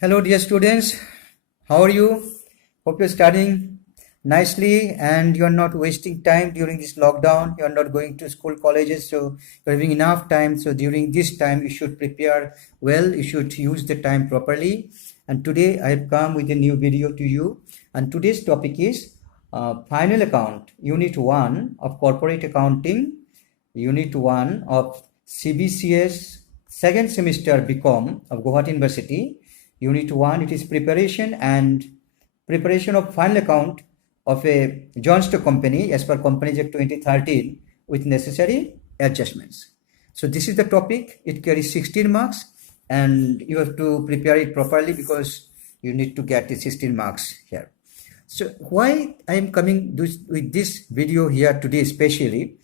Hello, dear students. How are you? Hope you're studying nicely and you're not wasting time during this lockdown. You're not going to school, colleges, so you're having enough time. So during this time, you should prepare well. You should use the time properly. And today, I've come with a new video to you. And today's topic is Final Account, Unit 1 of Corporate Accounting, Unit 1 of CBCS second semester BCom of Guwahati University. Unit 1, it is preparation of final account of a joint stock company as per Companies Act 2013 with necessary adjustments. So this is the topic. It carries 16 marks and you have to prepare it properly because you need to get the 16 marks here. So why I am coming with this video here today especially,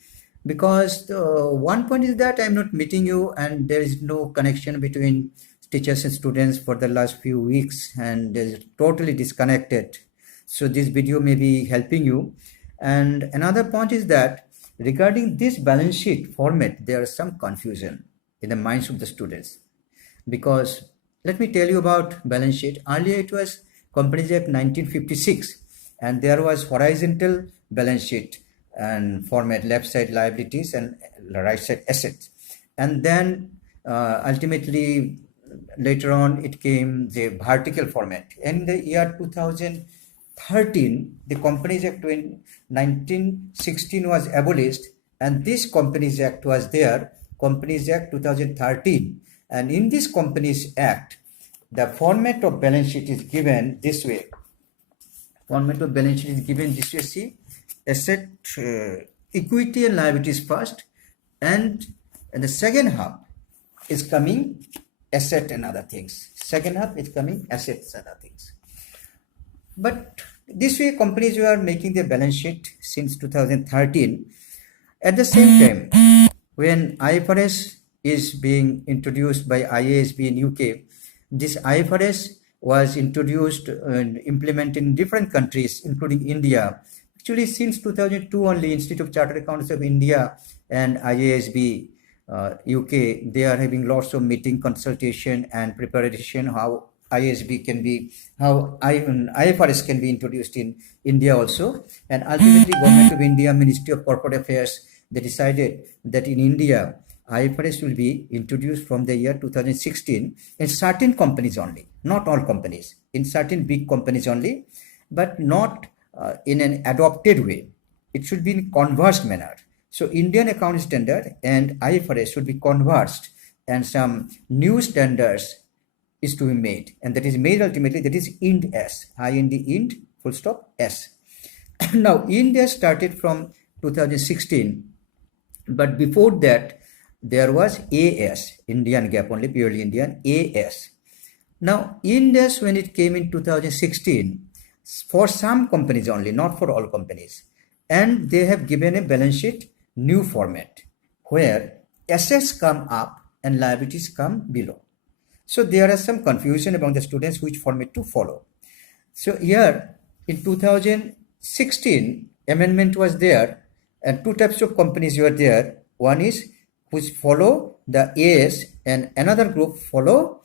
because one point is that I am not meeting you and there is no connection between teachers and students for the last few weeks and is totally disconnected. So this video may be helping you. And another point is that regarding this balance sheet format, there is some confusion in the minds of the students. Because let me tell you about balance sheet. Earlier it was Companies Act 1956 and there was horizontal balance sheet and format, left side liabilities and right side assets. And then ultimately later on it came the vertical format. In the year 2013, the Companies Act 1916 was abolished and this Companies Act was there, Companies Act 2013. And in this Companies Act, the format of balance sheet is given this way. Format of balance sheet is given this way. See, asset, equity and liabilities first, and the second half is coming asset and other things. Second half is coming assets and other things. But this way companies were making their balance sheet since 2013. At the same time, when IFRS is being introduced by IASB in UK, this IFRS was introduced and implemented in different countries, including India. Actually, since 2002 only, Institute of Chartered Accountants of India and IASB UK, they are having lots of meeting, consultation and preparation how ISB can be, how IFRS can be introduced in India also. And ultimately Government of India, Ministry of Corporate Affairs, they decided that in India, IFRS will be introduced from the year 2016 in certain companies only, not all companies, in certain big companies only, but not in an adopted way. It should be in conversed manner. So Indian accounting standard and IFRS should be conversed and some new standards is to be made, and that is made ultimately, that is IND S, IND IND full stop S. Now IND S started from 2016, but before that there was AS, Indian GAAP only, purely Indian, AS. Now IND S, when it came in 2016, for some companies only, not for all companies, and they have given a balance sheet new format where assets come up and liabilities come below. So there are some confusion among the students which format to follow. So here in 2016 amendment was there and two types of companies were there. One is which follow the AS and another group follow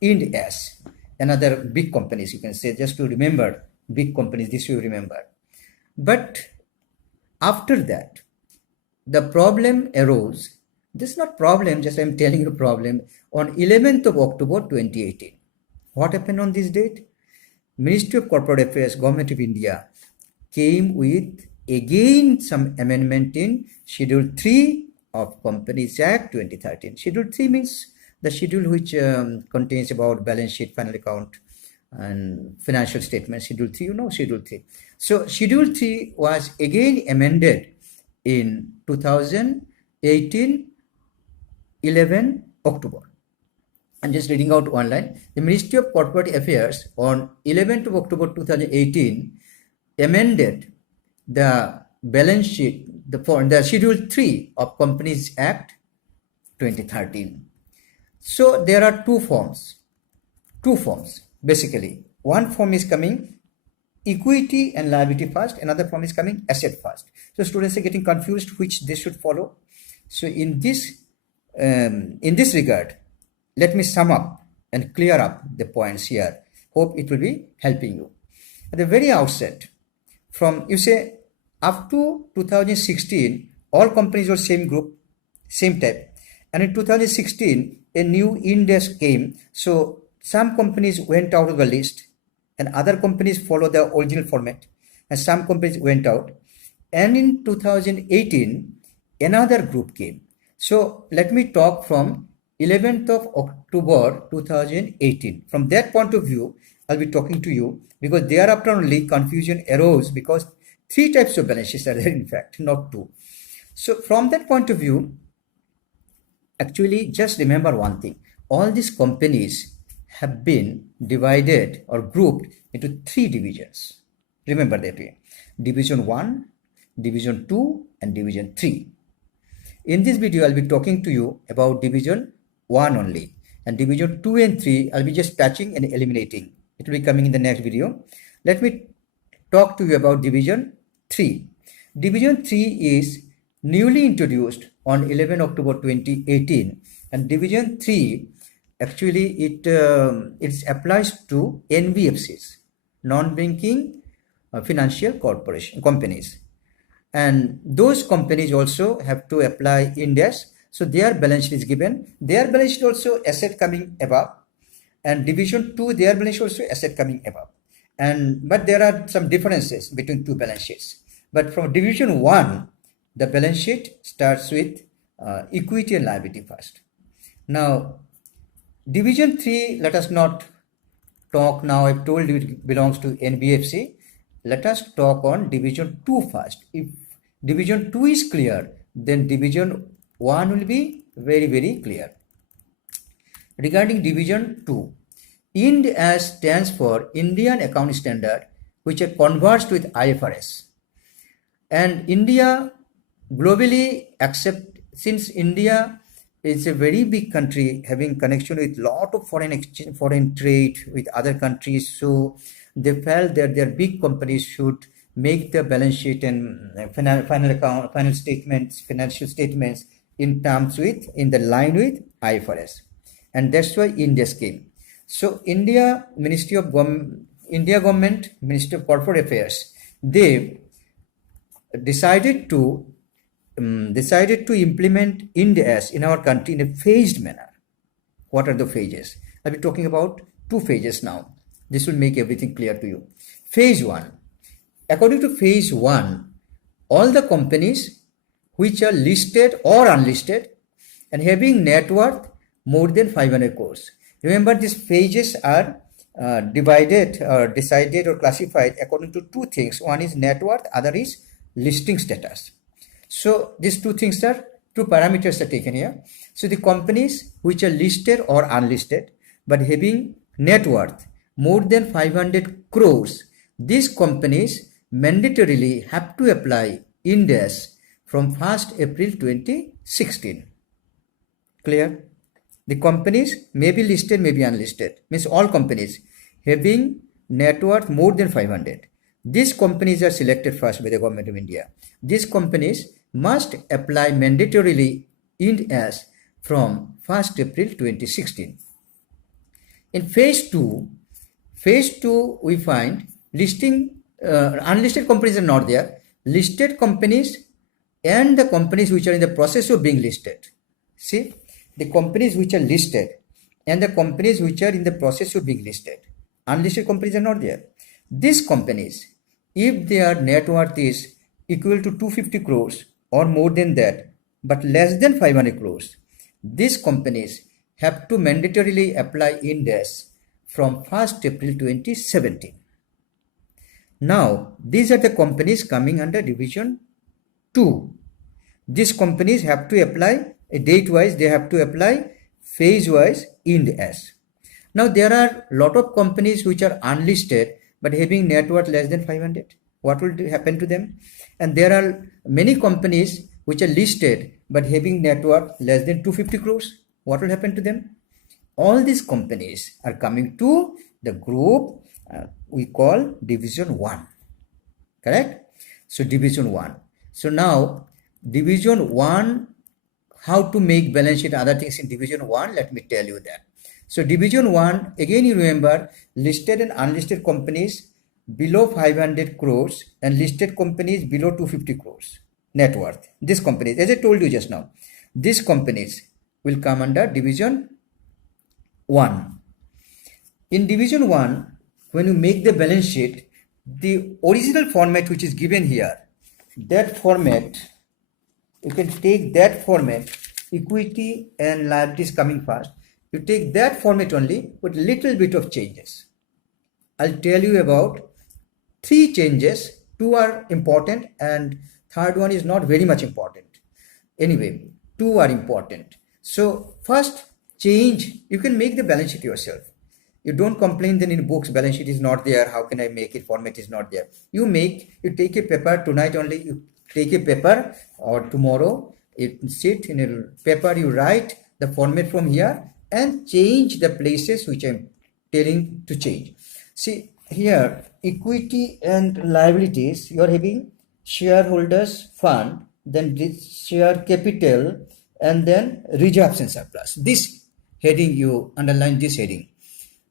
IND S. Another big companies, you can say, just to remember big companies, this you remember. But after that the problem arose. This is not problem, just I am telling you problem. On 11th of October 2018. What happened on this date? Ministry of Corporate Affairs, Government of India came with again some amendment in Schedule 3 of Companies Act 2013. Schedule 3 means the schedule which contains about balance sheet, final account and financial statements. Schedule 3, you know Schedule 3. So Schedule 3 was again amended in 2018, 11 October. I'm just reading out online. The Ministry of Corporate Affairs on 11th of October 2018 amended the balance sheet for the Schedule 3 of Companies Act 2013. So there are two forms basically. One form is coming equity and liability first, another form is coming asset first. So students are getting confused which they should follow. So in this regard, let me sum up and clear up the points here. Hope it will be helping you. At the very outset, from you say up to 2016, all companies were same group, same type. And in 2016, a new index came. So some companies went out of the list and other companies followed the original format and some companies went out. And in 2018, another group came. So let me talk from 11th of October 2018. From that point of view, I'll be talking to you because thereafter only confusion arose because three types of balance sheets are there, in fact, not two. So from that point of view, actually just remember one thing. All these companies have been divided or grouped into three divisions. Remember that way. Division 1, Division 2 and Division 3. In this video, I'll be talking to you about Division 1 only. And Division 2 and 3, I'll be just touching and eliminating. It will be coming in the next video. Let me talk to you about Division 3. Division 3 is newly introduced on 11 October 2018. And Division 3, actually, it applies to NBFCs, non-banking financial companies. And those companies also have to apply Ind AS. So their balance sheet is given. Their balance sheet also asset coming above. And Division 2, their balance sheet also asset coming above. But there are some differences between two balance sheets. But from Division 1, the balance sheet starts with equity and liability first. Now, Division 3, let us not talk now. I've told you it belongs to NBFC. Let us talk on Division 2 first. If Division 2 is clear, then Division 1 will be very, very clear. Regarding Division 2, Ind AS stands for Indian Accounting Standard, which are converged with IFRS. And India globally since India is a very big country having connection with lot of foreign exchange, foreign trade with other countries. So they felt that their big companies should make the balance sheet and financial statements in the line with IFRS. And that's why Ind AS came. So India government, Ministry of Corporate Affairs, they decided to implement Ind AS in our country in a phased manner. What are the phases? I'll be talking about two phases now. This will make everything clear to you. Phase 1. According to Phase 1, all the companies which are listed or unlisted and having net worth more than 500 crores. Remember, these phases are divided or decided or classified according to two things. One is net worth, other is listing status. So these two things are two parameters are taken here. So the companies which are listed or unlisted but having net worth more than 500 crores, these companies mandatorily have to apply Ind AS from 1st April 2016. Clear? The companies may be listed, may be unlisted. Means all companies having net worth more than 500. These companies are selected first by the Government of India. These companies must apply mandatorily Ind AS from 1st April 2016. In Phase 2, we find unlisted companies are not there. Listed companies and the companies which are in the process of being listed. See, the companies which are listed and the companies which are in the process of being listed. Unlisted companies are not there. These companies, if their net worth is equal to 250 crores or more than that, but less than 500 crores, these companies have to mandatorily apply Ind AS from 1st April 2017. Now, these are the companies coming under Division 2. These companies have to apply date-wise, they have to apply phase-wise Ind AS. Now, there are a lot of companies which are unlisted but having net worth less than 500. What will happen to them? And there are many companies which are listed but having net worth less than 250 crores. What will happen to them? All these companies are coming to the group we call Division 1. Correct? So Division 1. So now Division 1, how to make balance sheet, other things in Division 1, let me tell you that. So division 1, again you remember, listed and unlisted companies below 500 crores and listed companies below 250 crores net worth. These companies, as I told you just now, these companies will come under division 1. In division 1, when you make the balance sheet, the original format which is given here, that format, you can take that format, equity and liabilities coming first. You take that format only with little bit of changes. I'll tell you about 3 changes. 2 are important and third one is not very much important. Anyway, 2 are important. So first change, you can make the balance sheet yourself. You don't complain then in books balance sheet is not there, how can I make it, format is not there. You take a paper tonight only, you take a paper or tomorrow, you sit in a paper, you write the format from here and change the places which I'm telling to change. See here, equity and liabilities, you are having shareholders fund, then this share capital, and then reserves and surplus. This heading, you underline this heading.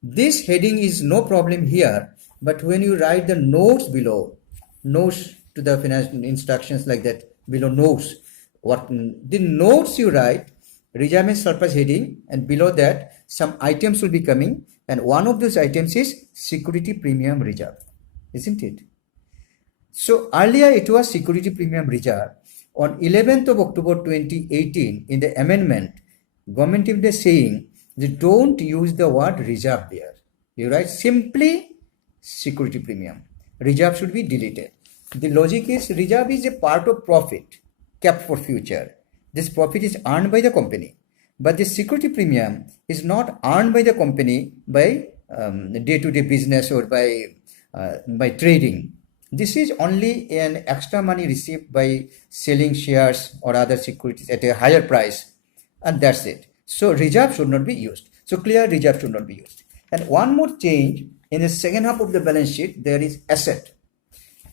This heading is no problem here, but when you write the notes below, notes to the financial instructions like that, below notes, what the notes you write, reserve and surplus heading, and below that some items will be coming, and one of those items is security premium reserve, isn't it? So earlier it was security premium reserve. On 11th of October 2018, in the amendment, government is saying they don't use the word reserve there. You write simply security premium. Reserve should be deleted. The logic is reserve is a part of profit kept for future. This profit is earned by the company, but the security premium is not earned by the company by day-to-day business or by trading. This is only an extra money received by selling shares or other securities at a higher price, and that's it. So reserve should not be used. So clear, reserve should not be used. And one more change, in the second half of the balance sheet, there is asset.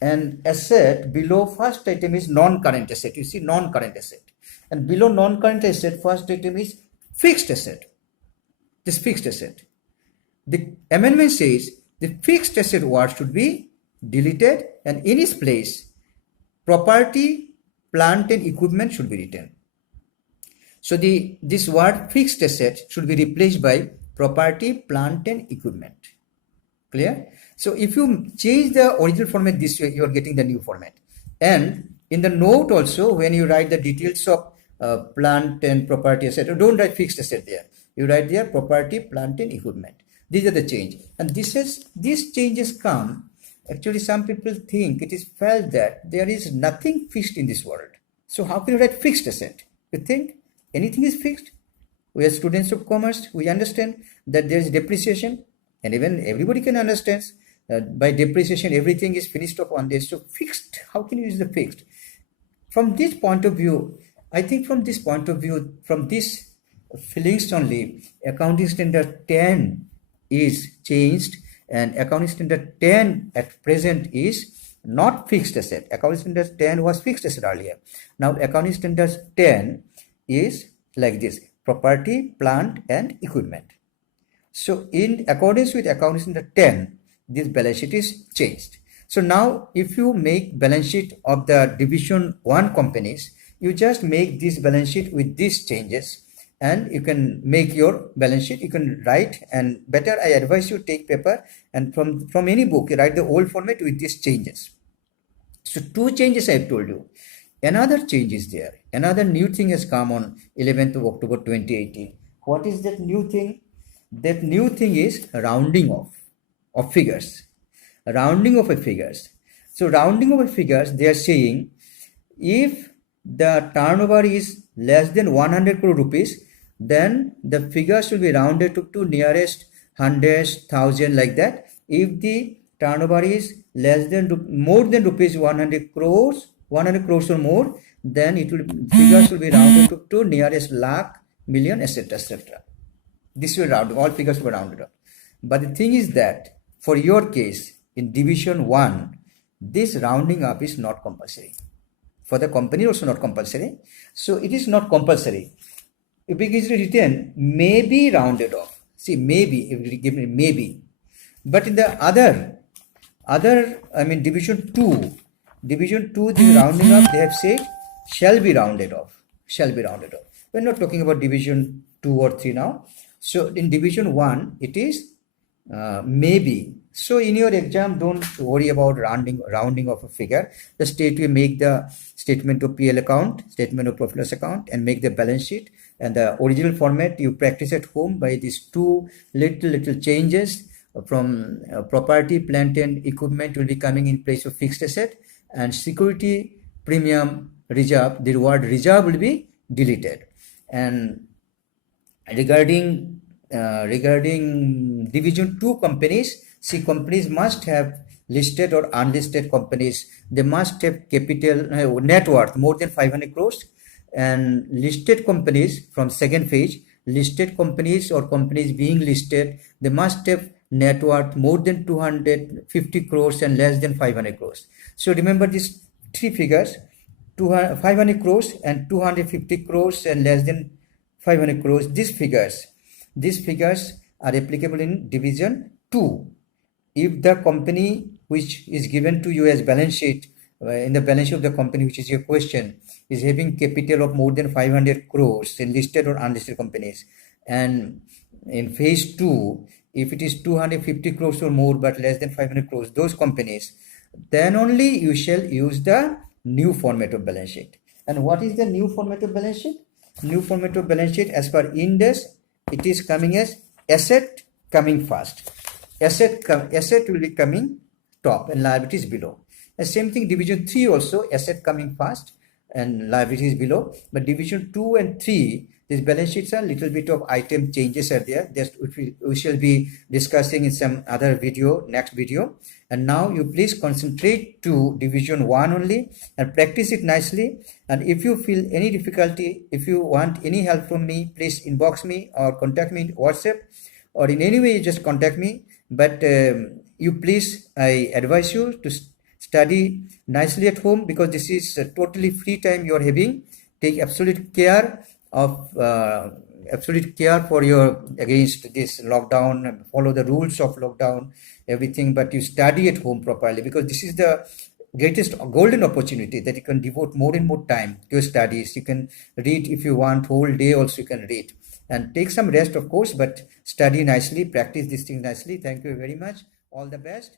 And asset below first item is non-current asset. You see non-current asset. And below non-current asset, first item is fixed asset. This fixed asset. The amendment says the fixed asset word should be deleted and in its place, property, plant and equipment should be written. So this word fixed asset should be replaced by property, plant and equipment. Clear? So if you change the original format this way, you are getting the new format. And in the note also, when you write the details of plant and property asset, don't write fixed asset there. You write there property, plant and equipment. These are the change. And these changes come, actually some people think it is felt that there is nothing fixed in this world. So how can you write fixed asset? You think anything is fixed? We are students of commerce, we understand that there is depreciation, and even everybody can understand by depreciation everything is finished of one day. So fixed, how can you use the fixed? From this point of view, I think from this point of view, from this feelings only, accounting standard 10 is changed, and accounting standard 10 at present is not fixed asset. Accounting standard 10 was fixed asset earlier. Now accounting standard 10 is like this: property, plant and equipment. So in accordance with accounting standard 10, this balance sheet is changed. So now if you make balance sheet of the division 1 companies, you just make this balance sheet with these changes, and you can make your balance sheet. You can write, and better I advise you take paper and from any book you write the old format with these changes. So 2 changes I have told you. Another change is there. Another new thing has come on 11th of October 2018. What is that new thing? That new thing is rounding off of figures. Rounding off of figures. So rounding off of figures, they are saying if the turnover is less than 100 crore rupees, then the figures will be rounded to nearest hundreds, thousand, like that. If the turnover is more than rupees 100 crores or more, then figures will be rounded to nearest lakh, million, etc., etc. This will round, all figures will be rounded up. But the thing is that for your case in division 1, this rounding up is not compulsory. For the company also not compulsory. So it is not compulsory. If it is written may be rounded off. See, maybe, if you give me maybe. But in the other, I mean, division 2, the rounding up, they have said shall be rounded off. Shall be rounded off. We're not talking about division 2 or 3 now. So in division 1, it is maybe. So in your exam, don't worry about rounding of a figure. Just state you make the statement of PL account, statement of profit loss account, and make the balance sheet. And the original format you practice at home by these two little changes from property, plant and equipment will be coming in place of fixed asset, and security premium reserve, the word reserve will be deleted. And regarding division 2 companies, see, companies must have listed or unlisted companies, they must have capital net worth more than 500 crores. And listed companies, from second phase, listed companies or companies being listed, they must have net worth more than 250 crores and less than 500 crores. So remember these three figures, 500 crores and 250 crores and less than 500 crores. These figures are applicable in division 2. If the company which is given to you as balance sheet, in the balance sheet of the company which is your question, is having capital of more than 500 crores in listed or unlisted companies, and in phase 2, if it is 250 crores or more but less than 500 crores, those companies, then only you shall use the new format of balance sheet. And what is the new format of balance sheet? New format of balance sheet as per Ind AS, it is coming as asset coming first. Asset will be coming top and liabilities below. The same thing division 3 also, asset coming first and liabilities below. But division 2 and 3, these balance sheets are little bit of item changes are there. Just we shall be discussing in some other video, next video. And now you please concentrate to division 1 only and practice it nicely. And if you feel any difficulty, if you want any help from me, please inbox me or contact me in WhatsApp, or in any way just contact me. But you please, I advise you to study nicely at home, because this is a totally free time you are having. Take absolute care for your against this lockdown, and follow the rules of lockdown, everything, but you study at home properly, because this is the greatest golden opportunity that you can devote more and more time to your studies. You can read if you want, whole day also you can read, and take some rest of course, but study nicely, practice this thing nicely. Thank you very much. All the best.